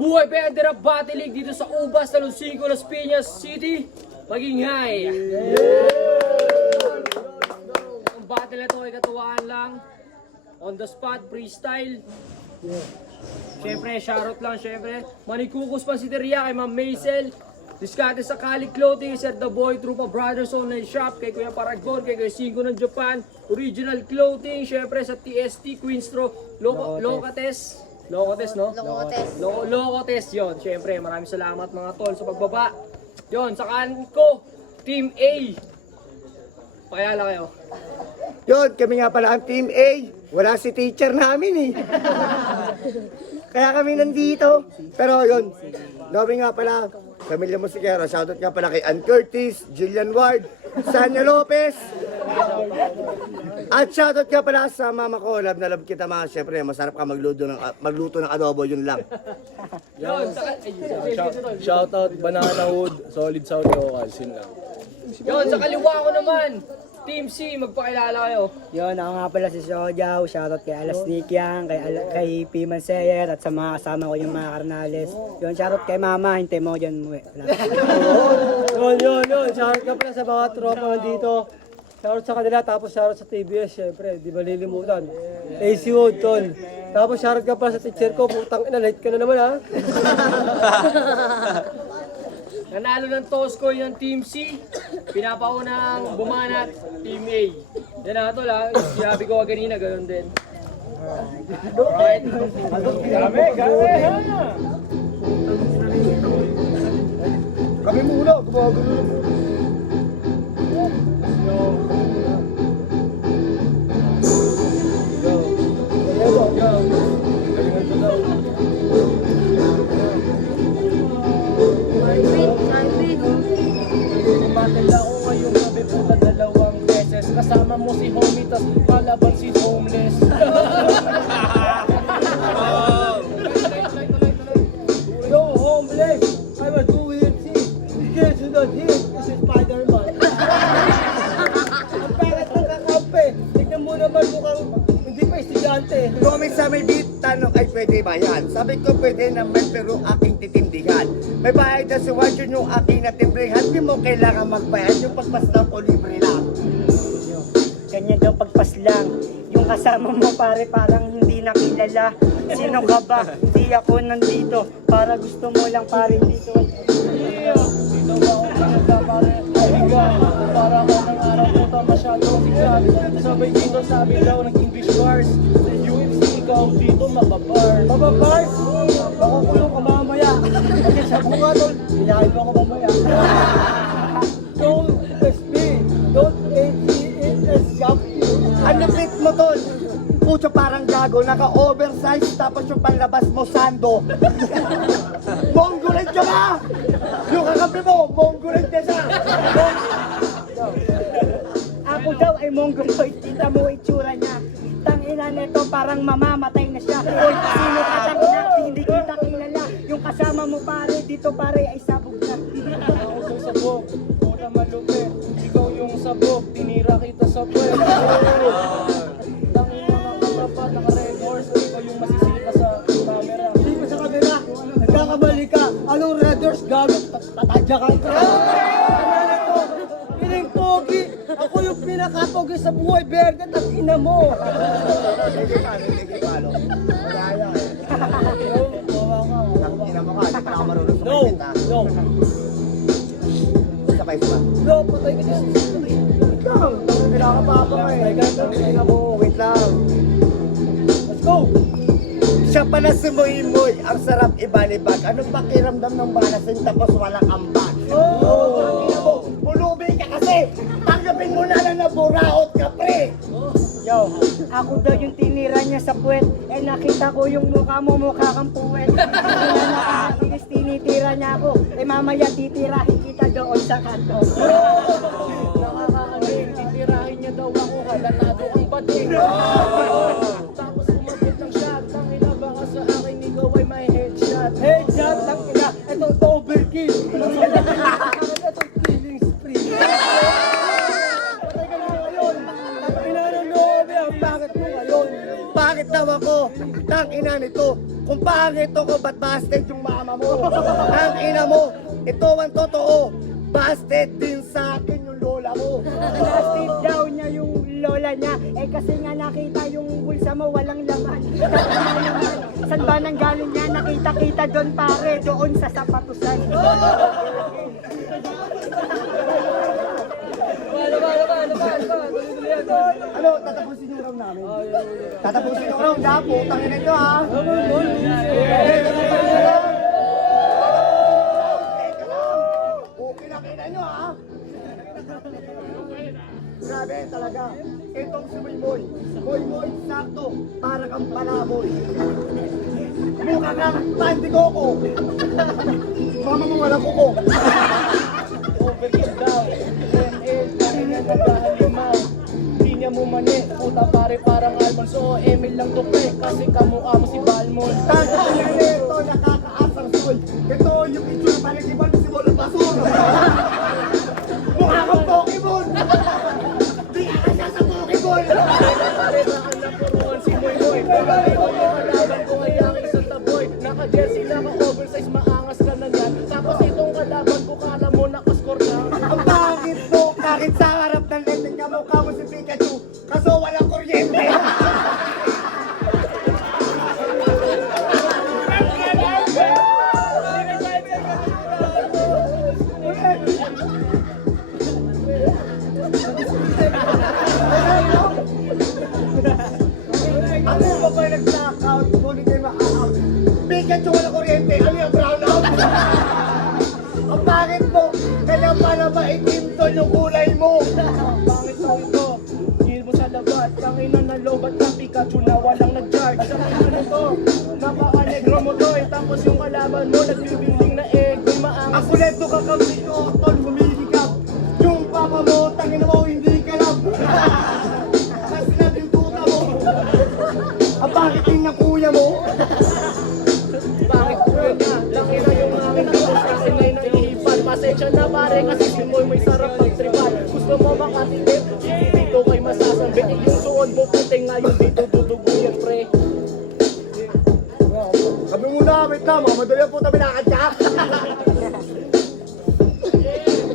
Buhay Federal Battle League dito sa Ubas, Talonsico, Las Piñas City. Maginghay! Ang battle na to ay katuwaan lang. On the spot, freestyle. Siyempre, shoutout lang, siyempre. Manikukus Pansiteria kay Ma'am Maisel. Diskarte sa Kali Clothing, Sir The Boy, Trupa Brothers Online Shop, kay Kuya Paragon, kay Kuya Cinco ng Japan, Original Clothing, syempre sa TST, Queenstro, Locates, no? Locates, yun. Syempre, maraming salamat mga tol sa pagbaba. Yun, sa kanan ko, Team A. Pakilala kayo. Yun, kami nga pala ang Team A. Wala si teacher namin eh. Kaya kami nandito. Pero yun, kami nga pala, Pamilya Musikero. Shoutout nga pala kay Ann Curtis, Jillian Ward, Sanya Lopez. At shoutout nga pala sa mama ko. Love na love kita mga. Siyempre, masarap ka magluto ng adobo, yun lang. Yun, Shoutout Banana Wood, Solid South Locals, yun lang. yun, sa kaliwa ko naman, Team C, magpakilala kayo. Yun, ako nga pala si Sojaw. Shoutout kay Alas Nikyang, kay Piman Sayer, at sa mga kasama ko yung mga Carnales. Yun, shoutout kay Mama. Hintay mo dyan muwi. Yun. Shoutout ka pala sa mga tropa dito. Shoutout sa kanila, tapos shoutout sa TBS, syempre. Di ba lilimutan? AC Wood, tol. Tapos shoutout ka pala sa teacher ko. Putang ina, late ka na naman, ha? Nanalo ng toss ko yung Team C. Pinapaunang bumanat, Team A. Yan na ito lang. Sinabi ko kanina, ganoon din. Alright. Kami muna, gumagano. Battle ako ngayong gabi puta 2 beses. Kasama mo si homie, tas kalaban si homeless. Yo, homeless! I will do it, see? You can't do that here. This is Spider-Man. Ang pangit ng kakampi. Tignan mo naman mukhang hindi pa estudyante. Comment sa may beat, tanong ay pwede ba yan? Sabi ko pwede naman pero aking titindihan. May bayad na si Watch yung aking natimbrihan. Di mo kailangan magbayad yung pagpaslang o libre lang. Ganyan daw pagpas lang. Yung kasama mo pare parang hindi nakilala. Sino ka ba? Hindi ako nandito. Para gusto mo lang pare dito. Dito ba ako pinagkapare? Ikaw, para ako ng araw puta masyadong sigabi. Sabay dito sabi daw ng English bars. Sa UFC ikaw dito mababar. Mababars! Makukulong ka mamaya. Kasi sa bunga tol, ilahin mo ako mamaya. Don't SB, don't ACSS Ano beat mo tol? Pucho parang gago, naka-oversize tapos yung panlabas mo sando. Mongolid ka ba? Yung kakampi mo, mongolid ka siya. Ako daw ay mongoloid. Kita mo itsura niya. Tangina nito parang mamamatay na siya. Oy, sino ka tangina? Hindi kita kilala. Yung kasama mo pare, dito pare ay sabog na. Ako sa sabok, puta malupi. Ikaw yung sabok, tinira kita sa puwet. Tangina mga kapapa, naka-records. Ikaw yung masisika sa camera. Hindi mo sa kabila. Nagkakamali ka. Anong Red Doors gago? Tatadya ka. Kamala ko. Piling pogi. Ako yung pinakapogi sa buhay. Verde at ina mo. Sige palo. Madaya eh. Ang ina mo ka, hindi pa ako marunong No. sumakit ha. No. Sabay pa. No, patay ka dyan. Wait lang, pinakapapa ka eh. Ina mo, wait lang. Let's go. Siya pala si Moy Moy, ang sarap ibalibag. Anong pakiramdam ng balasin tapos walang ambag? Oh! Ina mo, pulubi ka kasi! Tanggapin mo na lang na buraot ka, pre! Yo, ako daw yung tinira niya sa puwet. Eh nakita ko yung mukha mo, mukha kang puwet. Kaya nakakakinis, tinitira niya ako. Eh mamaya titirahin kita doon sa kanto. Nakakaaling, titirahin niya daw ako, halatado ang bading. Tapos kumabit ng shot, tangina baka sa akin ikaw ay may headshot. Headshot lang ina. Ito, overkill. Ito, killing spree. Patay ka na ngayon. Tapos inanong loob yan. Bakit mo ngayon? Bakit daw ako? Tang ina nito. Kung pangit ako, ba't busted yung mama mo? Tang ina mo. Ito ang totoo. Busted din sa akin yung lola mo. Plastic daw niya yung lola niya. Eh kasi nga nakita yung bulsa mo walang laman. Saan ba nang galing niya? Nakita-kita doon pare, doon sa sapatusan. Ano, tatapusin yung round namin. Tatapusin yung round ha, putang ina nyo ha. Okay na kita nyo ha. Grabe talaga. Itong si Moy. Moy, sakto. Para kang palamoy. Mukha kang pandikoko. Mama mo walang kuko. Overkill daw. Kaya nga naghahalimaw. Di niya mo mani, puta pare parang Almonso o Emil lang to pre, kasi kamukha mo si Balmon. Tanto na ito, nakakaasar soy. Ito yung itsura paligiban si Bolong Basur. Mukha kang Pokemon. Di ka kasya sa Pokemon. Pare na alam ko roon si Moy Moy. Pagkali ko yung kalaban ko ay aking Santa Boy. Naka-jersey, naka-oversize, maangas ka na yan. Tapos itong kalaban ko, kala mo nakascore na. Ang pangit mo, kahit sa harap ng lente ka mukha mo si Pikachu. Kaso walang kuryente. Ano ba ba nag-knockout? Ngunit kayo ma-out. Pikachu walang kuryente. Ano yung brownout? Ang pangit mo, kaya pala maitim to yung kulay mo. Pangit mo ito, gil mo sa labat. Tanginan na lobat na Pikachu na walang nag-charge. Sa kanya nito, napaka-negro mo doy. Tapos yung kalaban mo, nagbibingling na egg. Kung maangas Ang kuleto ka kami ko, tol, humihigap. Yung papa mo, tangin mo, hindi ka lang. Kasi natin tuta mo. Ang pangit din ng kuya mo. Pangit ko yun nga, langin na yung aking dito sa akin ay naihipan. Pasensya na pare kasi si Moy may sarap pagtripan. Gusto mo makatipid, dito kay masasambi. Yung suon mo puting ngayon dito duduguyan pre. Sabi muna, wait lang, madali po tabi nakadyak.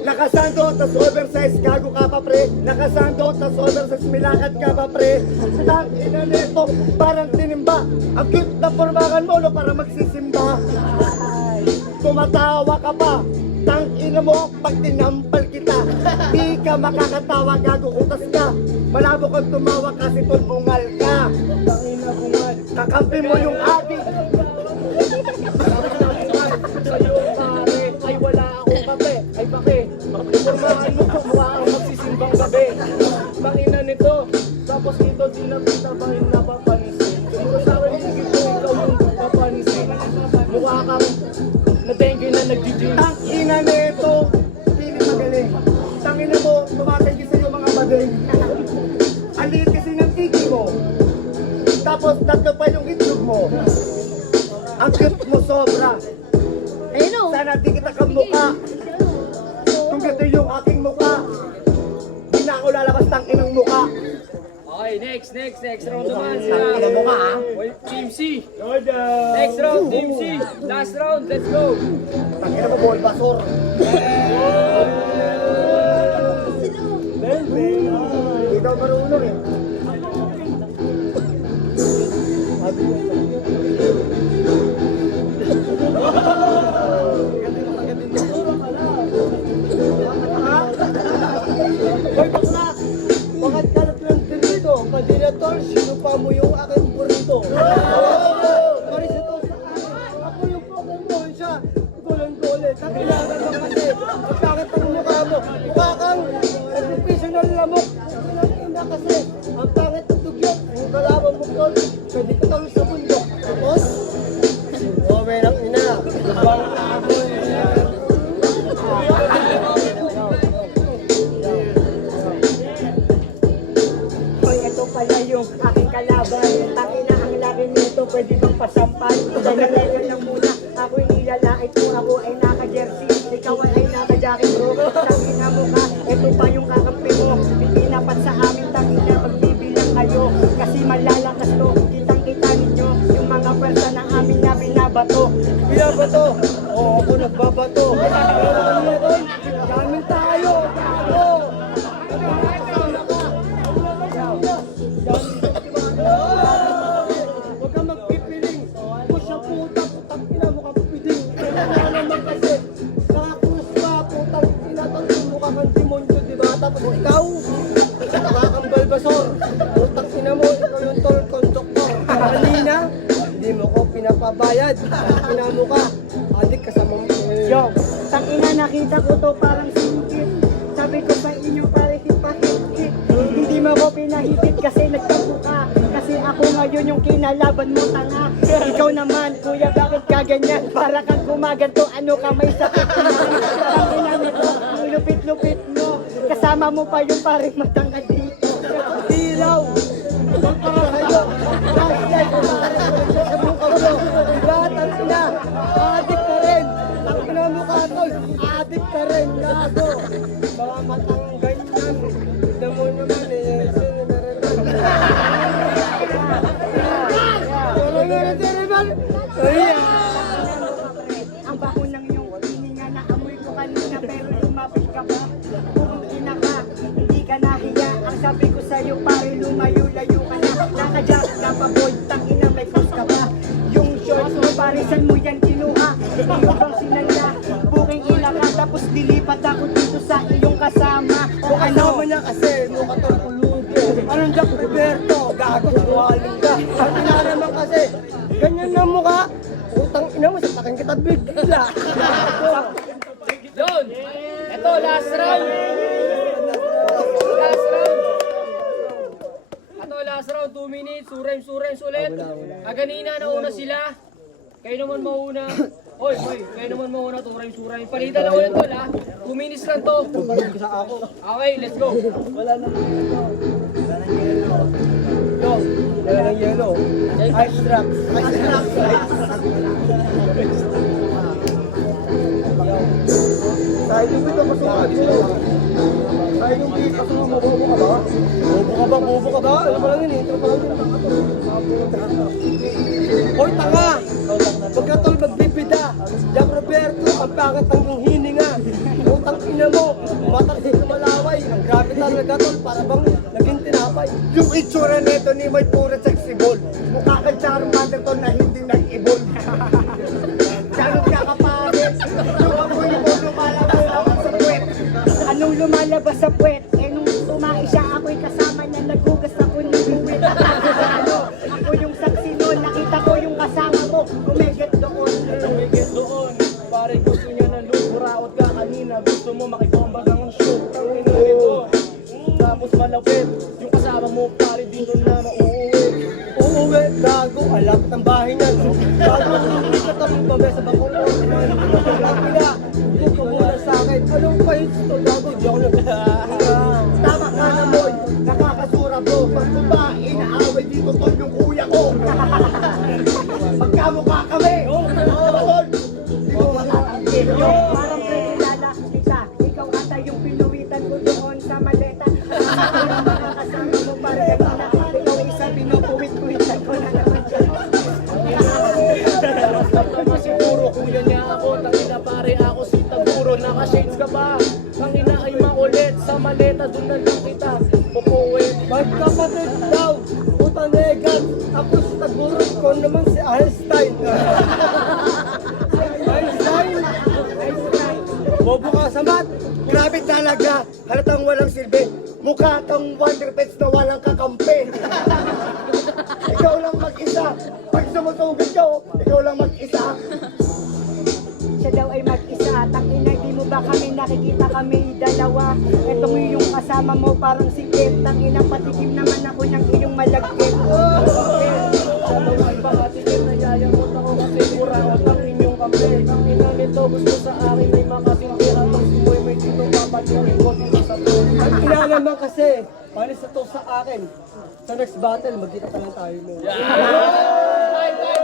Nakasando, tas oversize, gago ka pa pre. Nakasando, tas oversize, milakad ka pa pre. Tang ina nito, parang tinimba. Ang cute na formakan mo, no, para magsisimba. Tumatawa ka pa. Tang ina mo, pag tinampal kita. Di ka makakatawa, gago utas ka. Malabo kang tumawa kasi tulbungal ka. Tangina bungal. Kakampi mo yung adik. Sa'yo pare, ay wala akong kape. Ay bake, magpipurmahan mo mukha kang magsisimbang gabi. Mangina nito, tapos ito di na pitabahin napapansin. Siguro sa akin yung gito, ikaw yung papansin. Mukha kang na-dengue na nag-gym. Tang ina nito, hindi magaling. Tang ina mo, tumatanggi sa'yo mga magaling. Ang liit kasi ng tiki mo. Tapos tatlo pa yung itlog mo. Ang cute mo sobra. Sana di kita kamukha. Kung ganda yung aking mukha, di na ako lalabas tang inang mukha. Okay, next round naman Tang ina sila. mukha ha. Team C. Next round, Team C. Last round, let's go. Tang ina mo, ball basor. Hindi daw marunong eh. Hoy, bakla! Bakit kalat lang din dito? Kandidator, sino pa mo yung aking burrito? Marisito sa akin. Ako yung Pokemon siya. Golong-gole. Kakilangan lang kasi. Ang pangit ang mukha mo. Mukha kang professional lamok. Ang ina kasi. Ang pangit ang dugyot. Ang kalaban mo tol. Pwede ka tawag sa bundok. Tapos? Oh, may nang ina. Hoy, ito pala yung aking kalaban. Takina ang laki nito, pwede bang pasampal? Dala-dala lang muna, ako'y nilalait mo, ako ay naka-jersey. Ikaw ay naka-jacket bro. Takina mo ka, ito pa yung kakampi mo. Hindi napat sa amin, takina, magbibilang kayo. Kasi malalakas to, kitang-kita ninyo. Yung mga Jamming tayo! Gago! Huwag kang magpipiling. Push ang puta, putang ina mo kang pipiding. Kaya naman kasi, nakakrus ka, putang ina, tangin mo ka kang demonyo, diba? Tapos ikaw, kang balbasor. Putang ina mo, ikaw yung tol conductor. Kanina, hindi mo ko pinapabayad. Ina mo ka, adik ka sa mga. Yo, tangina nakita ko to parang singkit. Sabi ko sa inyo pare hipahit-hit. Hindi mo ko pinahigit kasi nagtampo ka. Kasi ako ngayon yung kinalaban mo tanga. Ikaw naman kuya bakit ka ganyan? Para kang gumaganto ano ka may sakit ka. Tangina nito, ang lupit-lupit mo. Kasama mo pa yung parang matangkad dito. Ilaw! Para sa'yo! Flashlight! Para sa mukha mo! Diba? Tangina! Adik ka rin! Tangina mo ka, tol! Adik ka rin! Gago! Mga matang ganyan! Tignan mo naman eh! Ang baho ng iyong hininga na amoy ko kanina pero lumapit ka ba? Kung ina ka, hindi ka nahiya. Ang sabi ko sa'yo pare lumayo-layo ka na. Nakadyak ka pa boy, tangina may cross ka ba? Yung shorts mo pare saan mo yan kinuha? Iyo bang sinanda? Buking ina ka tapos dilipat ako dito sa iyong kasama. O ano? Kasama niya kasi mukha tol kulubo. Anong Jack Roberto? Gago sinungaling ka. Ang ina naman kasi, ganyan na mukha. Utang ina mo, satakin kita bigla. Yun! Ito, last round! Last round! Ito, last round, 2 minutes, surem ulit. Ganina nauna sila. Kayo naman mauna. Oy, kayo naman mauna, surem. Palitan na ulit tol ha. 2 minutes lang to. Okay, let's go. Wala nang yelo. Yo, wala nang yelo. Ice tracks. Tayo yung ito masukat. Tayo yung kita sa mga bobo ka ba? Bobo ka ba? Ano pa lang yun eh? Intro pa lang yun. Hoy, tanga! Pagkatol magbibida. Jack Roberto, ang pangit ang iyong hininga. Utang ina mo, matalsik na malaway. Ang grabe talaga tol, para bang naging tinapay. Yung itsura nito ni may puro sexy ball. Mukha kang Charmander to na hindi nag-evolve. Ganun ka kapagod. Yung amoy mo lumalabas ako sa puwet. Anong lumalabas sa puwet? Eh nung tumae siya, ako'y kasama niya, naghugas ako ng buwit. Ano, ako yung saksi nun, nakita ko yung kasama mo, umegat doon. Tumigit doon, pare gusto niya ng look. Buraot ka kanina, gusto mo makibomba ng shoot. Tangin na nito, tapos malapit. Yung kasama mo, pare dito na mauuwi. Uuwi, gago, alapit ang bahay niya, no? Gago, uuwi ka tamang babe sa bakong mo. Pagkila, buko muna sa akin. Anong pahit ito, gago? Di ako Tama ka na boy, nakakasura bro. Pag babae, inaaway dito tol yung kuya ko. Magkamukha kami. Tol, di mo matatanggi. Parang pinilala kita, ikaw ata yung pinuwitan ko doon sa maleta. Ang mga kasama mo para kanina, ikaw isa pinupuwit-puwitan ko na naman siya. Basta naman siguro, kuya niya ako. Tangina pare ako si Taguro, naka-shades ka ba? Tangina ay makulit, sa maleta doon na lang kita pupuwit. Magkapatid daw, puta negan. Ako si Taguro ko naman si Einstein. Einstein? Bobo ka sa mat. Grabe talaga, halatang walang silbi. Mukha kang Wonder Pets na walang kakampi. Ikaw lang mag-isa. Pag sumusugod ka, ikaw lang mag-isa. Siya daw ay mag-isa, tangina di mo ba kami nakikita kami dalawa? Etong yung kasama mo parang sikip, tangina patikim naman ako ng iyong malagkit. Sa mga pangatikin na yayamot ako kasi buraot ang inyong kampe. Ang ina nito gusto sa akin ay makasintira. Tapos mo may dito papatulin ko dito sa to. Ang ina naman kasi, panis na to sa akin. Sa next battle, magkita pa lang tayo mo. Bye, bye!